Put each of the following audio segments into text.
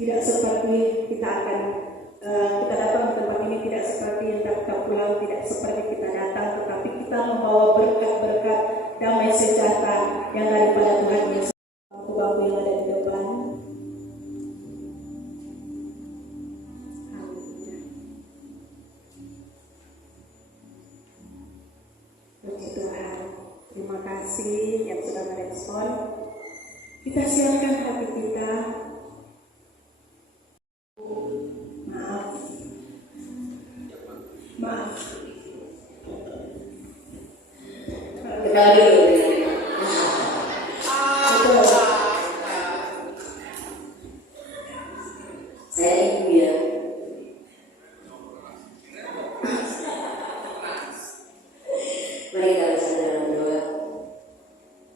Tidak seperti kita akan kita datang ke tempat ini, tidak seperti yang kita pulang, tidak seperti kita datang, tetapi kita membawa berkat-berkat damai sejahtera yang daripada Tuhan Yesus. Bangku-bangku yang ada di depan. Puji Tuhan, terima kasih yang sudah merespon. Kita siapkan hati kita. Maaf. Kenal dulu. Saya ibu ya. Mari kita bersama dalam doa.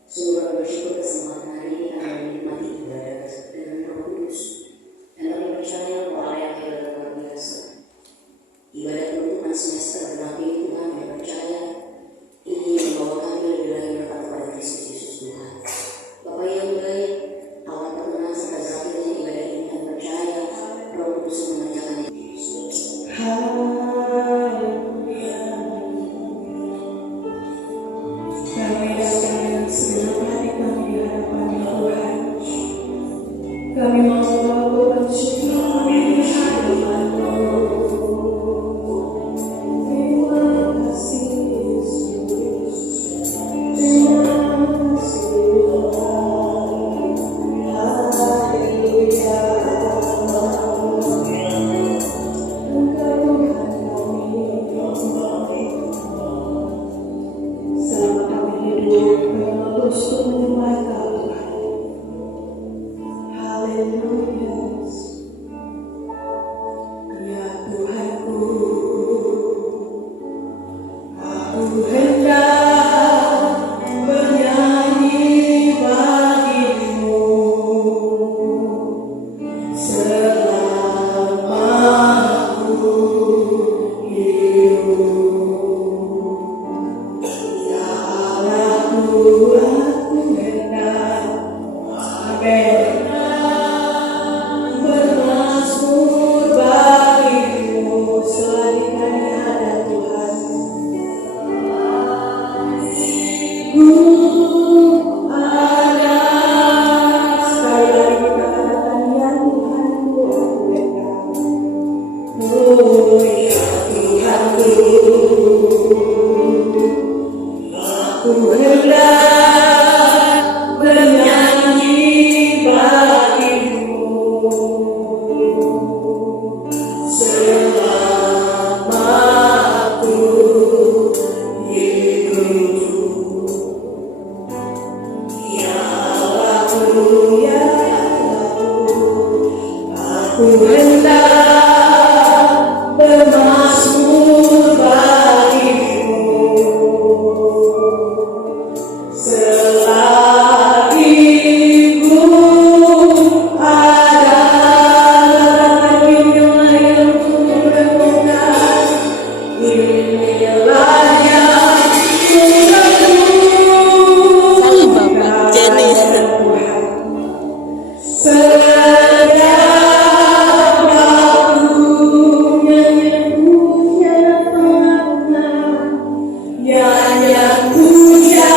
Sungguh kami bersyukur kesempatan hari ini kami menikmati ibadah dengan Roh Kudus. Dan kami percaya bahwa Allah yang hebat dan luar biasa. Ibadah penutupan semester tetapi Tuhan kami percaya ini membawa kami lebih lagi berkat kepada Kristus Yesus Tuhan. Bapa yang baik, awal pertengahan sampai terakhirnya ibadah ini kami percaya Roh Kudus mengerjakannya. Kami datang dengan segenap hati kami di hadapan Tuhan. Kami mau membawa syukur di hadapan-Mu. Terima kasih Yesus. Terima kasih Tuhan. Haleluya. Engkau Tuhan kami. Selama kami hidup, kami mau terus menyembah Kau Tuhan. Haleluya. Ya Tuhanku, aku hendak bernyanyi bagi-Mu selama aku hidup. Ya Allahku, aku hendak, amin, bermazmur bagi-Mu selagi kami ada Tuhan. Ku ada, sekali lagi kita katakan ya Tuhanku, aku hendak. Oh ya Tuhanku, aku hendak bernyanyi bagi-Mu selama aku hidup. Ya Allahku, ya Allahku, aku hendak bermazmur bagi-Mu selagi ku ada. Inilah yang ku renungkan, inilah yang ku renungkan Tuhan. Setiap waktunya yang punya tangan, yang punya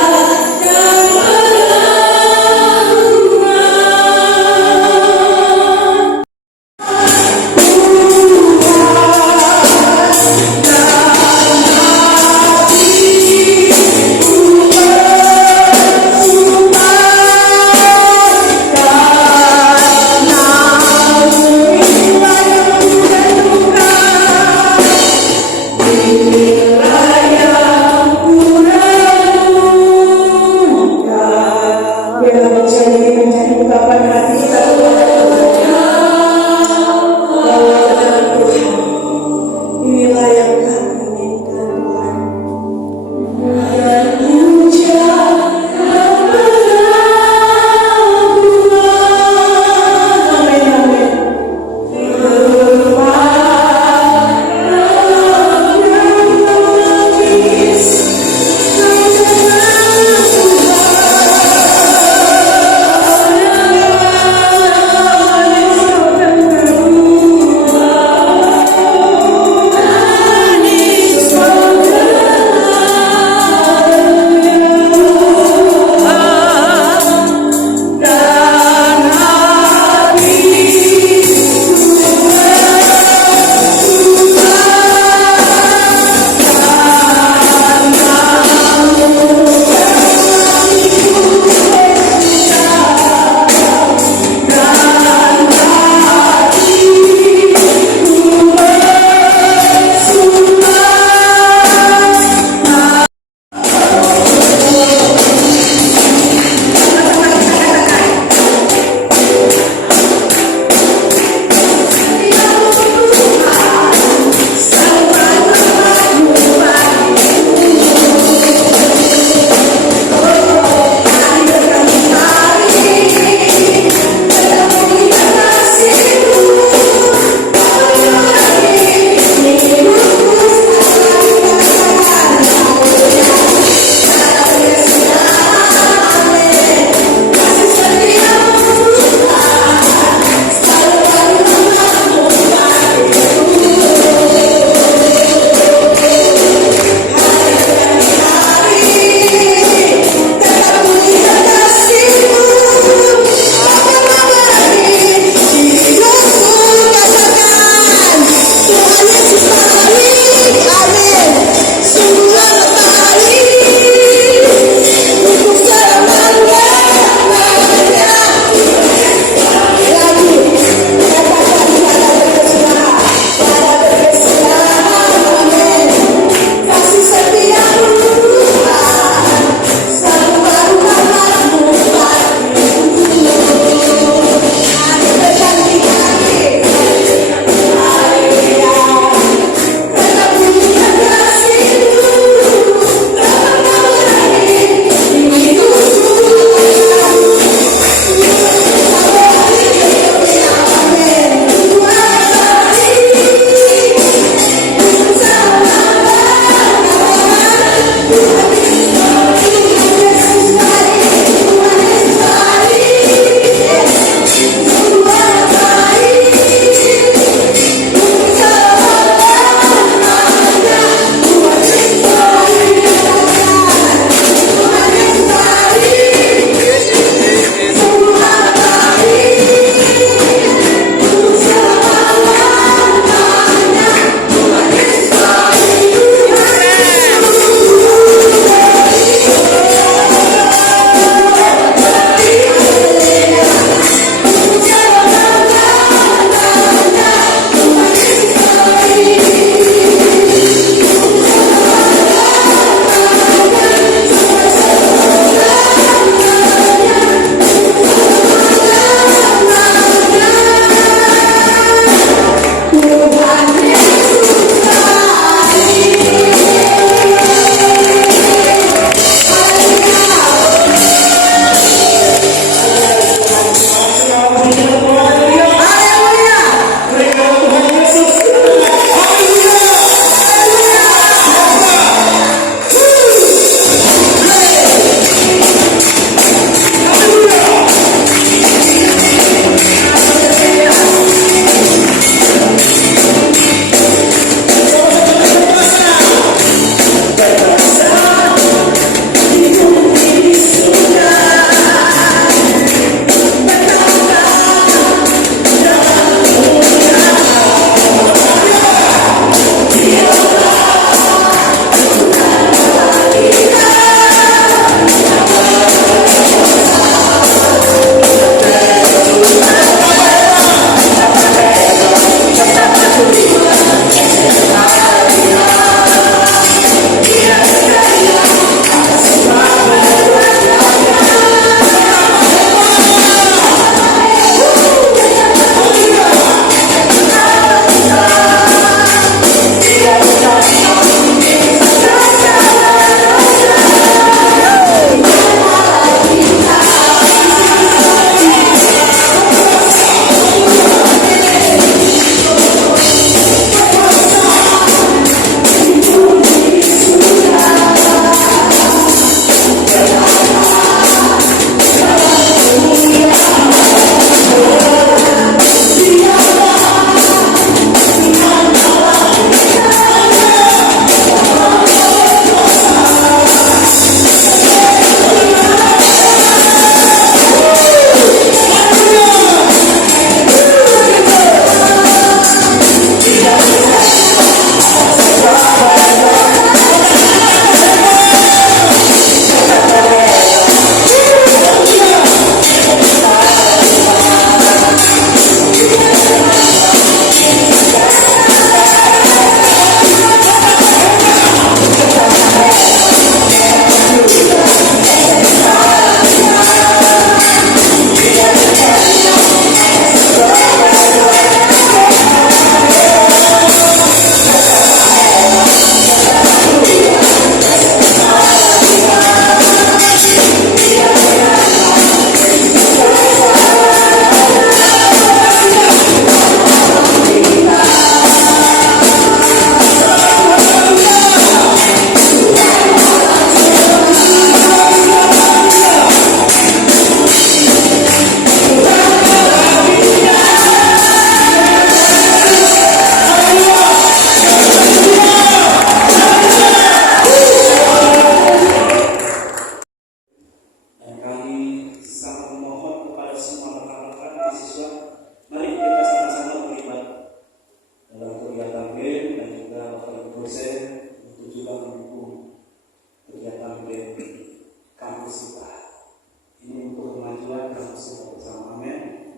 Tuhan dan semua bersama. Amin.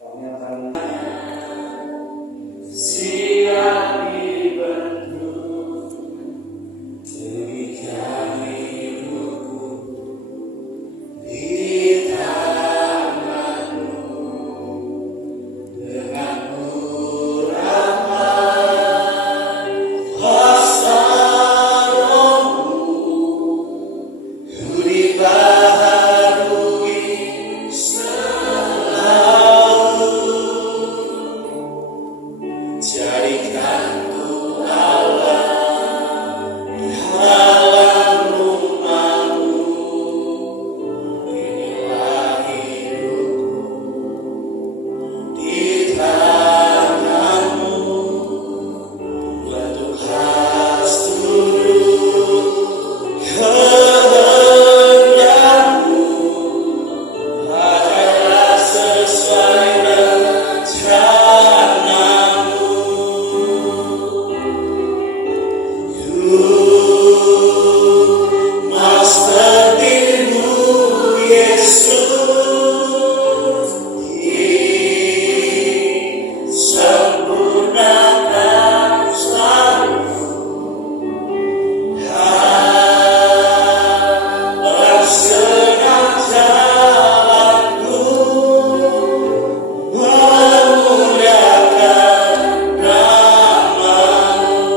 Kami akan siap dibentuk demikian hidupku di tanganmu dengan urapan kuasa Rohmu ku dibaharui selalu. Jadikanku Allah dalam rumahmu, inilah hidupku di tanganmu, untuk khas turut kehendakmu, pakailah sesuai rencanamu. Master dirimu Yesus, disempurnakan selalu dalam senang jalanku, memuliakan namamu.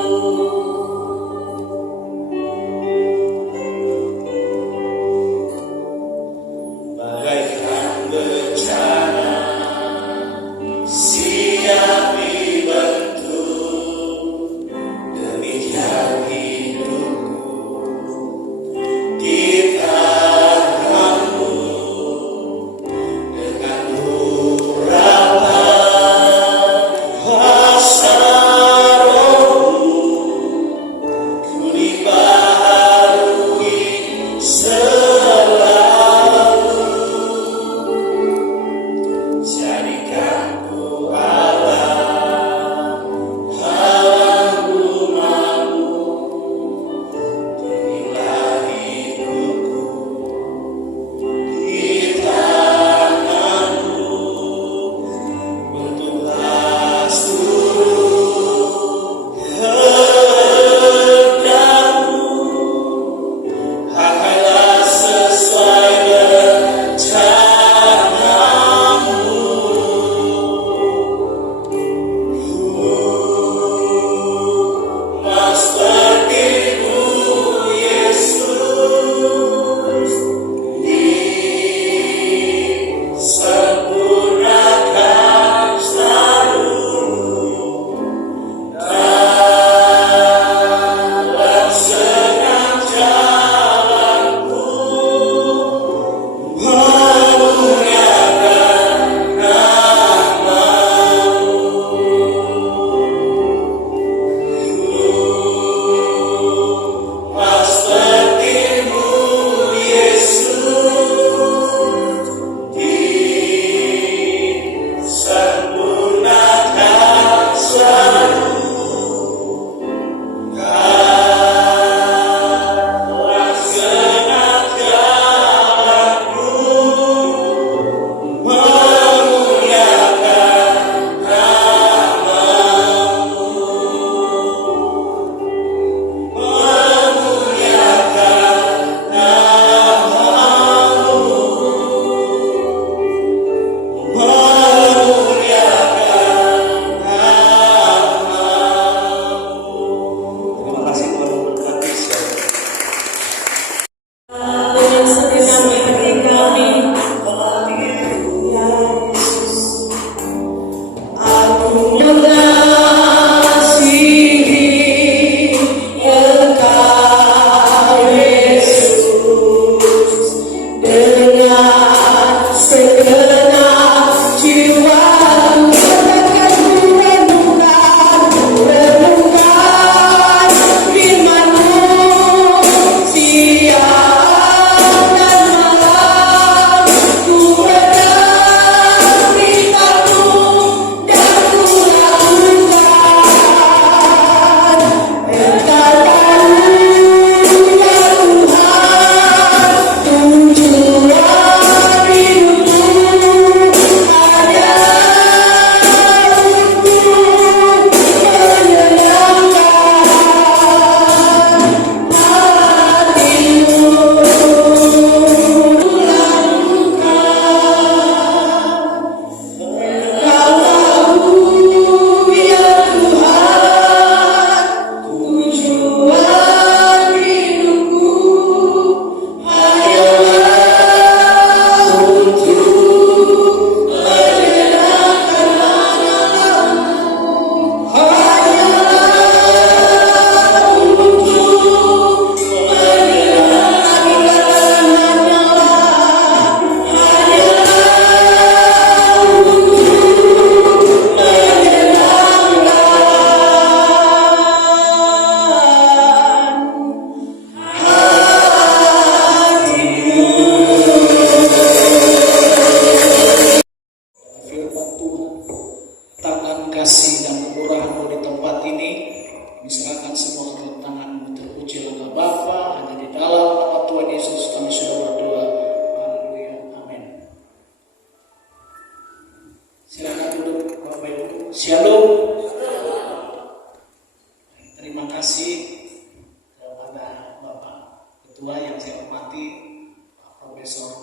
Bagaikan bencana siap dibentuk, demikian hidupku di tanganmu, dengan urapan kuasa Rohmu ku dibaharui selalu. Jadikanku Allah dalam rumahmu, inilah hidupku di tanganmu, untuk khas turut kehendakmu, pakailah sesuai rencanamu. Master dirimu Yesus, disempurnakan selalu dalam senang jalanku, memuliakan namamu. Master dirimu Yesus, disempurnakan selalu dalam senang jalanku, memuliakan namamu, memuliakan namamu, memuliakan namamu. Terima kasih Tuhan memberkati saudara. Dengan segenap hati kami, ya Yesus, aku mengasihi Engkau Yesus, dengan segenap jiwaku, katakan ku renungkan firman-Mu siang dan malam, ku menderitamu dan ku lakukan perkataanmu ya Tuhan, tujuan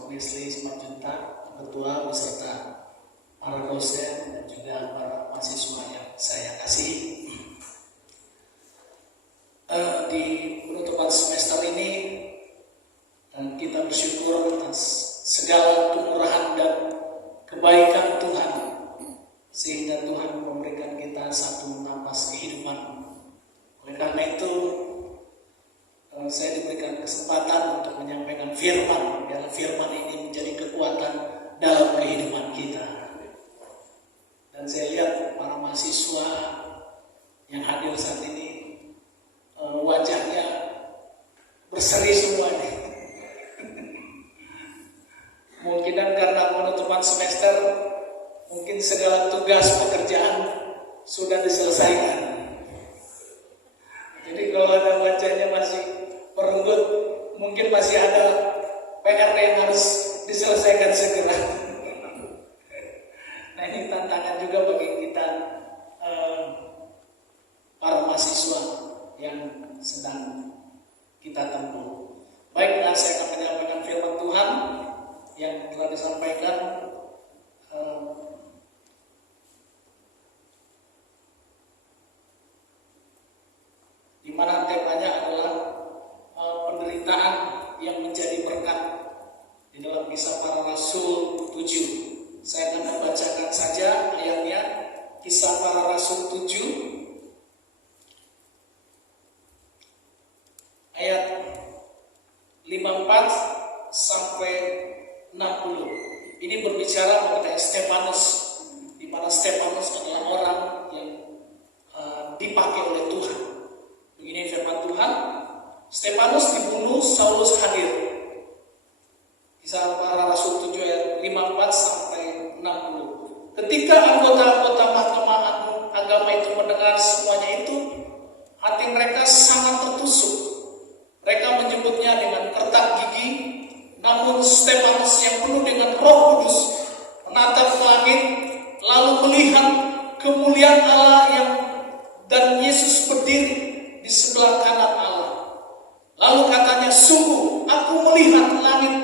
Wesley Simanjuntak, Ketua beserta para dosen dan juga para mahasiswa yang saya kasihi. Di penutupan semester ini kita bersyukur atas segala kemurahan dan kebaikan Tuhan, sehingga Tuhan memberikan kita satu napas kehidupan. Oleh karena itu saya diberikan kesempatan untuk menyampaikan firman, biar firman ini menjadi kekuatan dalam kehidupan kita. Dan saya lihat para mahasiswa yang hadir saat ini wajahnya berseri semua nih. Mungkin karena penutupan semester, mungkin segala tugas pekerjaan sudah diselesaikan. Jadi kalau ada wajahnya masih merenggut, mungkin masih ada PR yang harus diselesaikan segera. Nah, ini tantangan juga bagi kita para mahasiswa yang sedang kita tempuh. Baiklah, saya akan menyampaikan firman Tuhan yang telah disampaikan di mana temanya adalah penderitaan yang menjadi berkat di dalam Kisah Para Rasul 7. Saya akan membacakan saja ayatnya, Kisah Para Rasul 7 ayat 54 sampai 60. Ini berbicara mengenai Stefanus, di mana Stefanus adalah orang yang dipakai oleh Tuhan. Begini firman Tuhan, Stefanus dibunuh, Saulus hadir. Kisah Para Rasul 7 ayat 54 sampai 60. Ketika anggota-anggota Mahkamah Agung Agama itu mendengar semuanya itu, hati mereka sangat tertusuk. Mereka menyebutnya dengan kertak gigi. Namun Stefanus yang penuh dengan Roh Kudus menatap ke langit, lalu melihat kemuliaan Allah dan Yesus berdiri di sebelah kanan Allah. Lalu katanya, sungguh aku melihat langit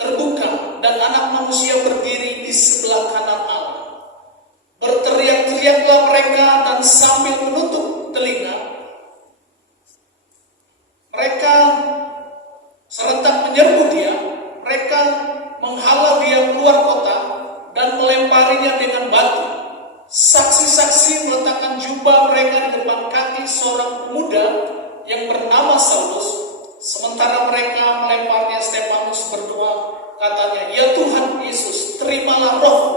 terbuka dan Anak Manusia berdiri di sebelah kanan Allah. Berteriak-teriaklah mereka dan sambil menutup telinga, mereka serentak menyerbu dia. Mereka menghalau dia keluar kota dan melemparinya dengan batu. Saksi-saksi meletakkan jubah mereka di depan kaki seorang pemuda yang bernama Saulus. Sementara mereka melemparnya, Stefanus berdoa, katanya, ya Tuhan Yesus, terimalah rohku.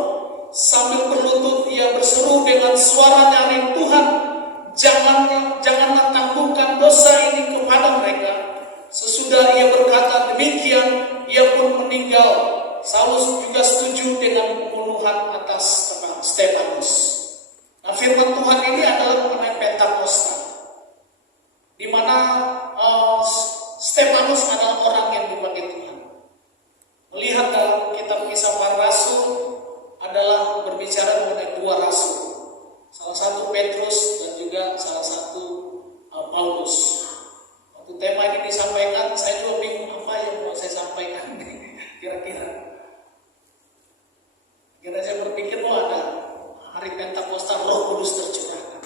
Sambil berlutut ia berseru dengan suara nyaring, Tuhan, janganlah tangguhkan dosa ini kepada mereka. Sesudah ia berkata demikian, ia pun meninggal. Saulus juga setuju dengan pembunuhan atas Stefanus. Nah, firman Tuhan ini adalah mengenai Pentakosta, di mana Stefanus adalah orang yang dipakai Tuhan. Melihat dalam kitab Kisah Para Rasul adalah berbicara mengenai dua rasul, salah satu Petrus dan juga salah satu Paulus. Waktu tema ini disampaikan, saya juga bingung apa yang mau saya sampaikan. Kira-kira saya berpikir, ada hari Pentakosta, Roh Kudus tercurahkan.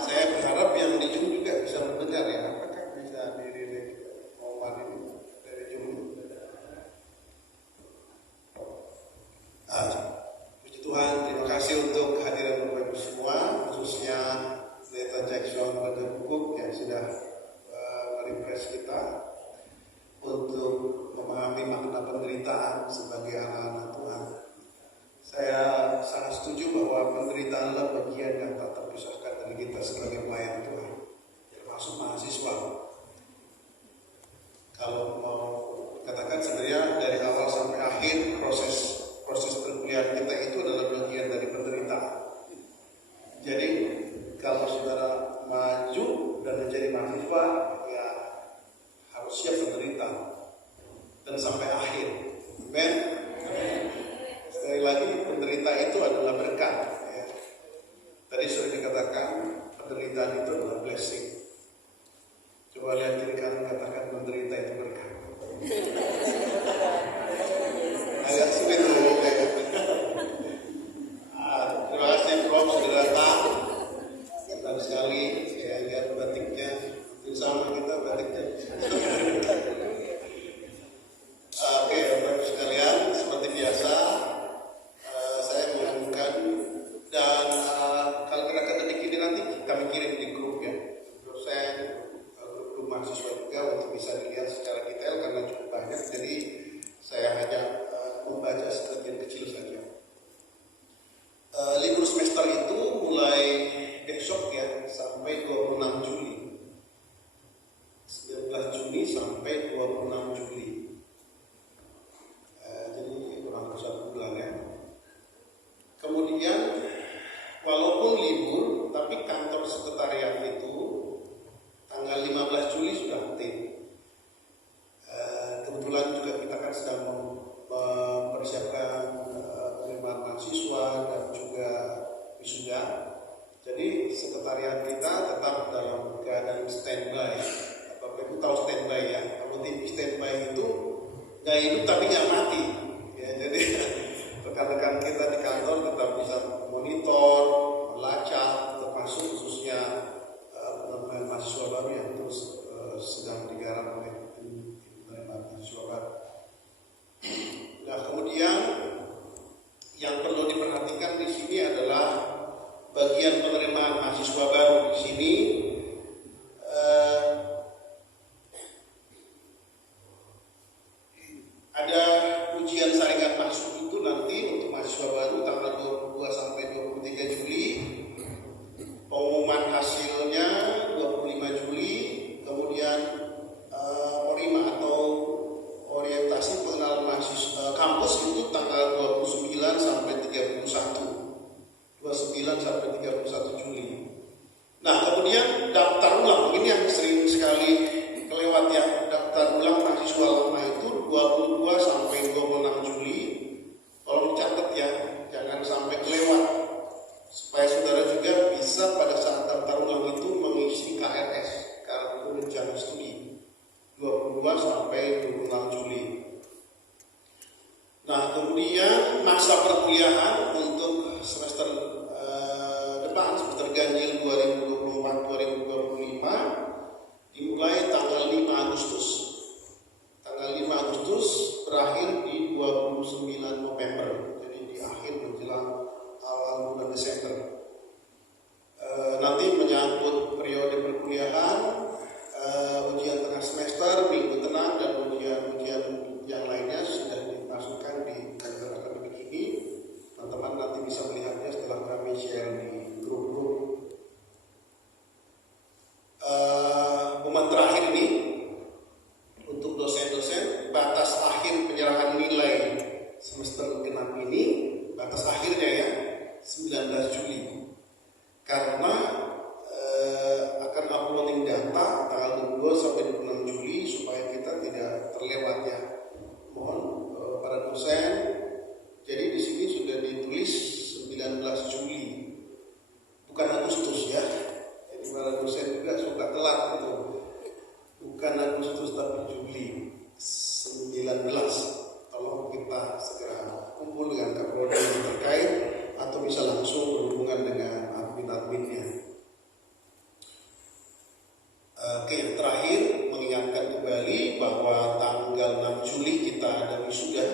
Saya berharap yang di Zoom juga bisa mendengar ya. Apakah bisa dirilik omongan ini dari Zoom? Puji Tuhan, terima kasih untuk kehadiran Bapak Ibu semua, khususnya Pendeta Jackson Brother Cook yang sudah merefresh kita untuk memahami makna penderitaan sebagai anak-anak Tuhan. Saya sangat setuju bahwa penderitaan adalah bagian yang tak terpisahkan dari kita sebagai pelayan Tuhan, termasuk mahasiswa. Kalau mau katakan sebenarnya dari awal sampai akhir proses perkuliahan kita itu adalah bagian dari penderitaan. Jadi kalau saudara maju dan menjadi mahasiswa, ya harus siap menderita dan sampai akhir. Amen. Sekali lagi, penderitaan itu adalah berkat. Ya. Tadi sudah dikatakan penderitaan itu adalah blessing. Coba lihat kiri kanan, katakan menderita itu berkat. nggak hidup tapi nggak mati. Ya, jadi rekan-rekan kita di kantor tetap bisa monitor, melacak, termasuk khususnya mahasiswa baru yang terus sedang digarap oleh tim mahasiswa baru. Nah, kemudian yang perlu diperhatikan di sini adalah bagian penerimaan mahasiswa baru di sini. Ada ujian saringan masuk itu nanti untuk mahasiswa baru tanggal 22 sampai 23 Juli. Pengumuman hasilnya 25 Juli. Kemudian orima atau orientasi pengenalan mahasiswa kampus itu tanggal 29 sampai 31 Juli. Nah, kemudian daftar ulang ini yang sering sekali kelewat ya. Daftar ulang mahasiswa lama itu 22 sampai 26 Juli. Tolong dicatat ya, jangan sampai kelewat. Supaya saudara juga bisa pada saat daftar ulang itu mengisi KRS, kartu rencana studi 22 sampai 26 Juli. Nah, kemudian masa perkuliahan untuk semester depan, semester ganjil 2024-2025 dimulai tanggal 5 Agustus. Tanggal 5 Agustus berakhir di 29 November. Jadi di akhir menjelang awal bulan Desember. Nanti menyangkut periode perkuliahan, ujian tengah semester, minggu tenang, dan ujian-ujian yang lainnya sudah dimasukkan di kalender akademik ini. Teman-teman nanti bisa melihatnya setelah kami share di grup-grup. Pengumuman terakhir ini untuk dosen-dosen, batas akhir penyerahan nilai semester genap ini, batas akhirnya ya 19 Juli. Karena akan uploading data tanggal 22 sampai 26 Juli supaya kita tidak terlewat ya. Mohon para dosen. Jadi di sini sudah ditulis 19 Juli, bukan Agustus ya. Jadi para dosen juga suka telat itu. Bukan Agustus tapi Juli 19. Tolong kita segera kumpul dengan Kapolda yang terkait atau bisa langsung berhubungan dengan admin-adminnya. Oke, yang terakhir mengingatkan kembali bahwa tanggal 6 Juli kita ada wisuda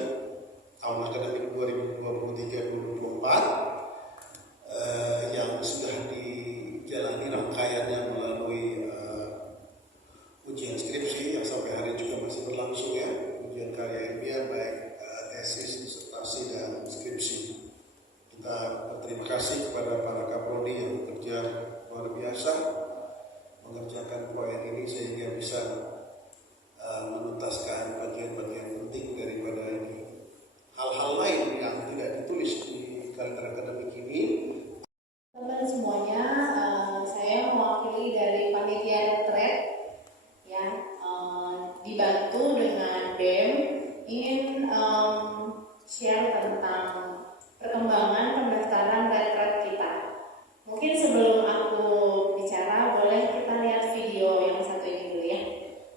tahun akademik 2023-2024 yang sudah dijalani rangkaiannya melalui ujian skripsi yang sampai hari juga masih berlangsung ya, ujian karya ilmiah baik tesis, disertasi dan skripsi. Kita berterima kasih kepada para Kaprodi yang bekerja luar biasa mengerjakan proyek ini sehingga bisa menuntaskan bagian-bagian penting daripada ini. Hal-hal lain yang tidak ditulis di kalender akademik ini. Teman semuanya, saya mewakili dari panitia retret ya, dibantu dengan BEM ingin share tentang perkembangan pendaftaran retret kita. Mungkin sebelum aku bicara, boleh kita lihat video yang satu ini dulu ya.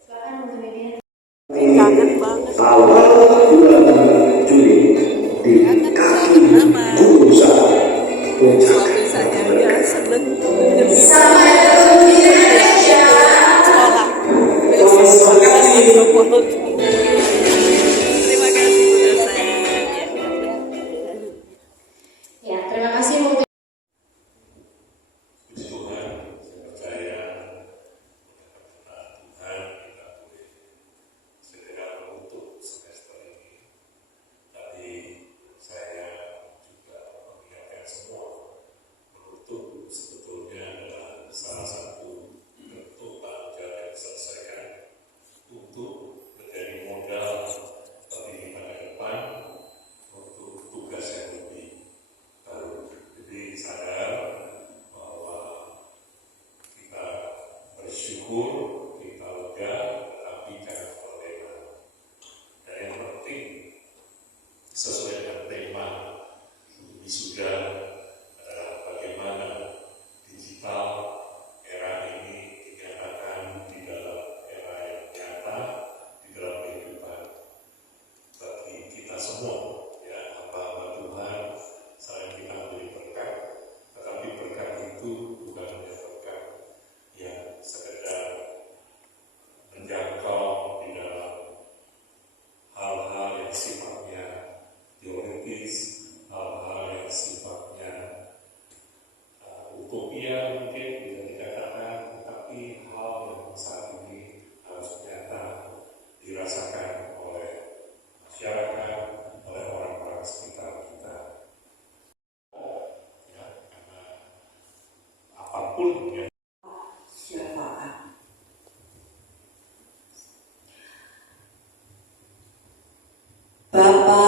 Silakan multimedia. Kangen banget. Awal bulan Juli di kaki Gunung Suami saya ya seneng Sama Indonesia. sekolah besok terima kasih Bu dosen. Ya, terima kasih multi. Puji Tuhan, saya percaya Tuhan kita boleh segera menutup semester ini. Tapi saya juga mengingatkan semua menutup sebetulnya semua, ya, hamba-hamba Tuhan, selain kita menjadi berkat, tetapi berkat itu bukan hanya berkat yang sekedar menjangkau di dalam hal-hal yang sifatnya teoritis, hal-hal yang sifatnya utopia mungkin bisa dikatakan, tetapi hal yang saat ini harus nyata dirasakan oleh masyarakat, oleh orang-orang sekitar kita. Ya, karena apapun yang syafaat. Bapa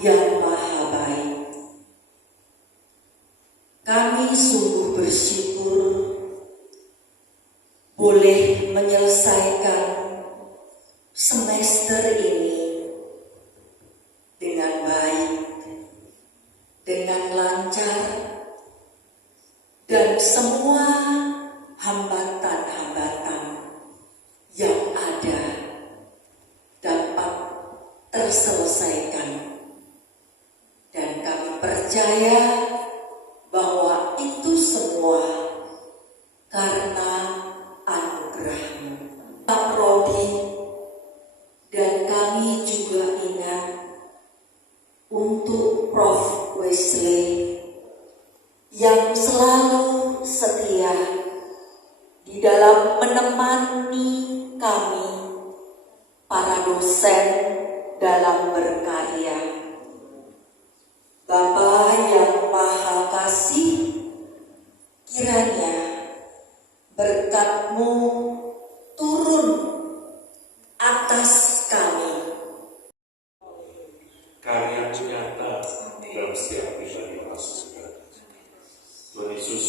yang Maha Baik, kami sungguh bersyukur boleh menyelesaikan semester ini dengan baik, dengan lancar, dan semua hambatan-hambatan yang ada dapat terselesaikan. Dan kami percaya bahwa itu semua karena anugerah-Mu. Pak Rodi dan kami juga ingat untuk Prof. Wesley yang selalu setia di dalam menemani kami para dosen dalam berkarya. Bapa yang Maha Kasih, kiranya berkat-Mu turun atas kami. karya nyata dalam setiap pribadi manusia. Tuhan Yesus,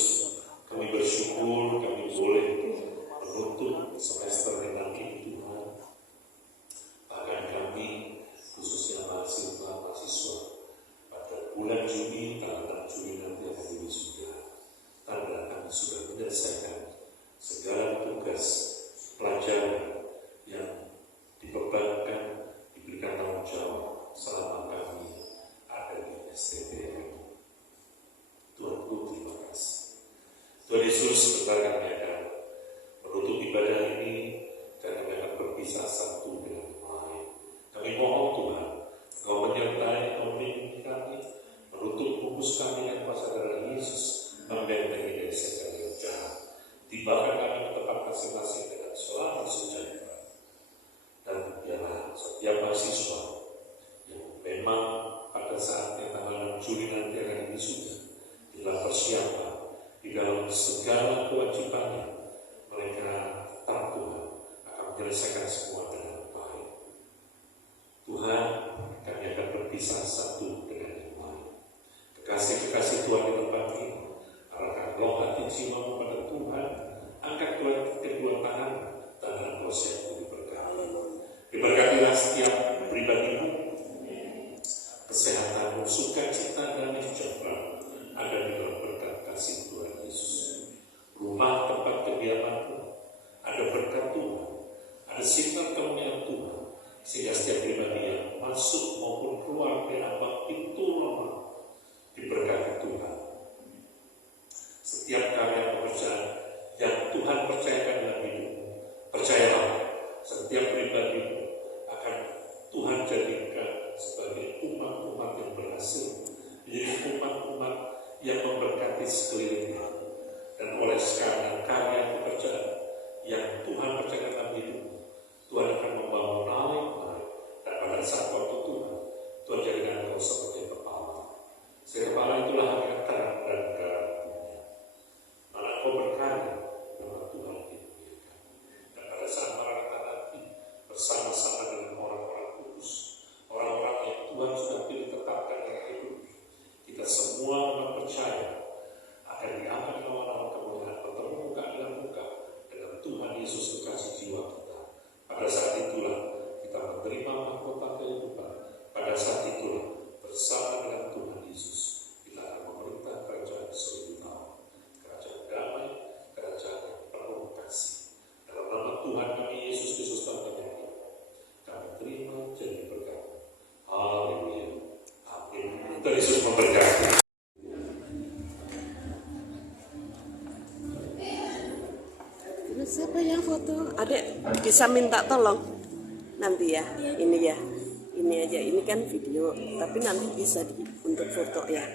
kami bersyukur kami boleh menutup semester dengan ini Tuhan. Bahkan kami, khususnya mahasiswa, pada bulan Juni, tanggal 6 Juni nanti akan diwisuda. Tanda kami sudah menyelesaikan segala tugas pelajaran yang dibebankan, diberikan tanggung jawab selama kami ada di STTM. Tuhanku, terima kasih. Tuhan Yesus, sebentar kami akan menutup ibadah ini dan kami akan berpisah satu dengan yang lain. Kami mohon Tuhan, Engkau menyertai, membimbing kami, menutup bungkus kami dengan kuasa darah Yesus, membentengi dari segala yang jahat. Tibakan kami ke tempat masing-masing dengan selamat sejahtera. Dan biarlah setiap mahasiswa yang memang pada saatnya tanggal 6 Juli nanti akan wisuda, di dalam persiapan, di dalam segala kewajibannya, mereka tetap Tuhan akan menyelesaikan semua dengan baik. Tuhan, kami akan berpisah satu dengan yang lain. Kekasih-kekasih Tuhan di tempat ini, arahkan roh hati jiwamu pada Tuhan, angkat kedua tangan, tangan Engkau siap diberkati. Diberkatilah setiap pribadimu, kesehatanmu, sukacita dan sejahtera ada di dalam berkat kasih Tuhan Yesus. Rumah tempat kediamanmu ada berkat Tuhan, ada sinar kemuliaan Tuhan, sehingga setiap pribadi yang masuk maupun keluar dari ambang pintu rumah diberkati Tuhan. Setiap karya pekerjaan yang Tuhan percayakan dalam hidupmu, percayalah setiap pribadimu akan Tuhan jadikan sebagai umat-umat yang berhasil, menjadi umat-umat yang memberkati sekelilingnya. Dan oleh sekarang karya pekerjaan yang Tuhan percayakan dalam hidupmu, Tuhan akan membawa naik. Dan pada saat waktu Tuhan jadikan engkau sebagai kepala. Si kepala itulah hakikat terang dan garam dunia. Mana engkau berkarya, nama Tuhan dimuliakan. Dan pada saat Maranatha nanti, bersama-sama dengan orang-orang kudus, orang-orang yang Tuhan sudah pilih tetapkan dalam hidup, kita semua orang percaya akan diangkat lawan-lawan kemuliaan, bertemu muka dengan muka dengan Tuhan Yesus kekasih jiwa kita. Pada saat itulah kita menerima mahkota kehidupan Tuhan Yesus memberkati. Terus siapa yang foto? Adek bisa minta tolong nanti ya. Ini ya. Ini aja. Ini kan video, tapi nanti bisa untuk foto ya.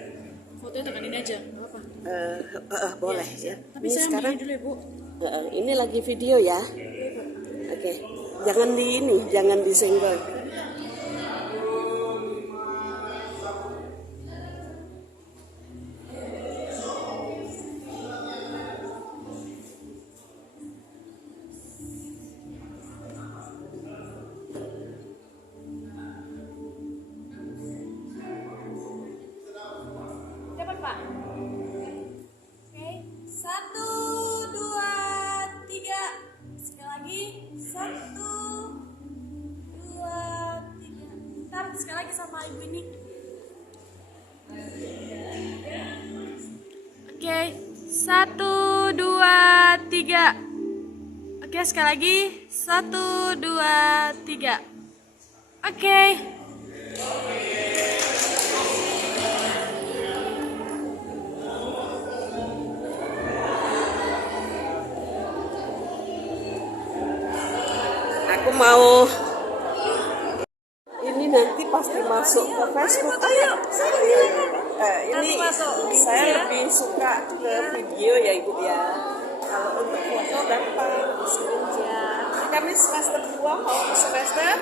Fotonya tekan ini aja, nggak apa-apa. Boleh ya. Tapi Ini saya sekarang dulu ya, Bu. ini lagi video ya. Oke. Jangan di ini, jangan disenggol. Cepat, Pak. Oke, 1, 2, 3. Sekali lagi, 1, 2, 3. Ntar sekali lagi sama ibu ini. Oke, 1, 2, 3. Oke, sekali lagi, 1, 2, 3. Oke. Aku mau ini nanti pasti masuk ke Facebook. Ayo, ini saya lebih suka ke video ya Ibu ya. Kalau untuk foto dapat aja. Kami semester 2 mau ke semester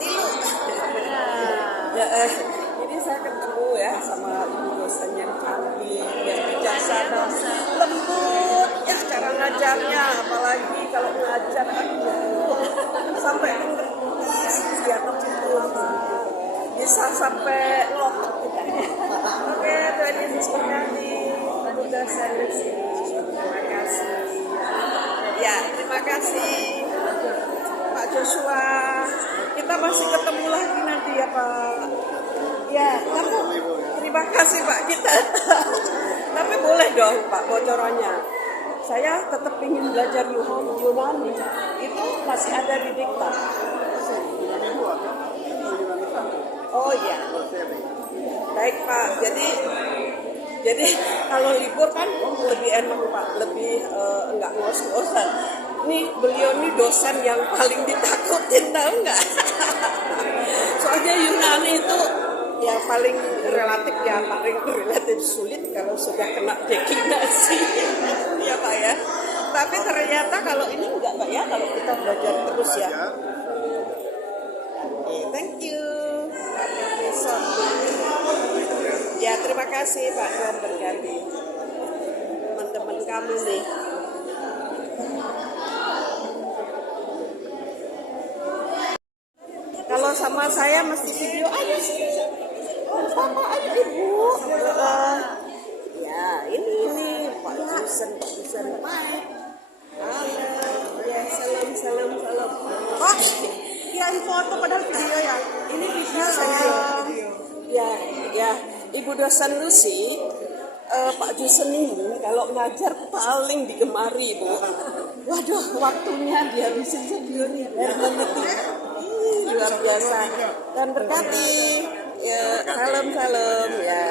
3. Jadi saya ketemu ya sama ibu dosen yang cantik, yang bijaksana, lembut ya cara ngajarnya, apalagi kalau ngajar sampai ya bisa sampai ngelotok kita. Oke, Tuhan Yesus berkati. Ibu dosen, terima kasih. Ya, terima kasih Pak Joshua. Kita masih ketemu lagi nanti ya Pak. Ya, terima kasih Pak kita. Tapi boleh dong Pak bocorannya. Saya tetap ingin belajar Yunani. Itu masih ada di diktat. Oh iya. Baik Pak. Jadi kalau libur kan lebih enak Pak, lebih enggak ngos-ngosan. Nih beliau nih dosen yang paling ditakutin, tahu nggak? Soalnya Yunani itu ya paling relatif sulit kalau sudah kena deklinasi ya Pak ya. Tapi ternyata kalau ini enggak Pak ya, kalau kita belajar terus ya. Thank you Pak Profesor. Ya terima kasih Pak, Tuhan berkati teman-teman kami nih. Kalau sama saya mesti video, ayo sini. Papa, ayo Ibu. Ya, ini Pak Jusen baik. Halo, ya salam. Oh, kirain foto padahal video ya. Ini video saya. Ya, Ibu dosen Lucy, Pak Jusen ini kalau ngajar paling digemari Bu. Waduh, waktunya dihabisin sendiri. Luar biasa. Dan berkati. Ya, salam ya.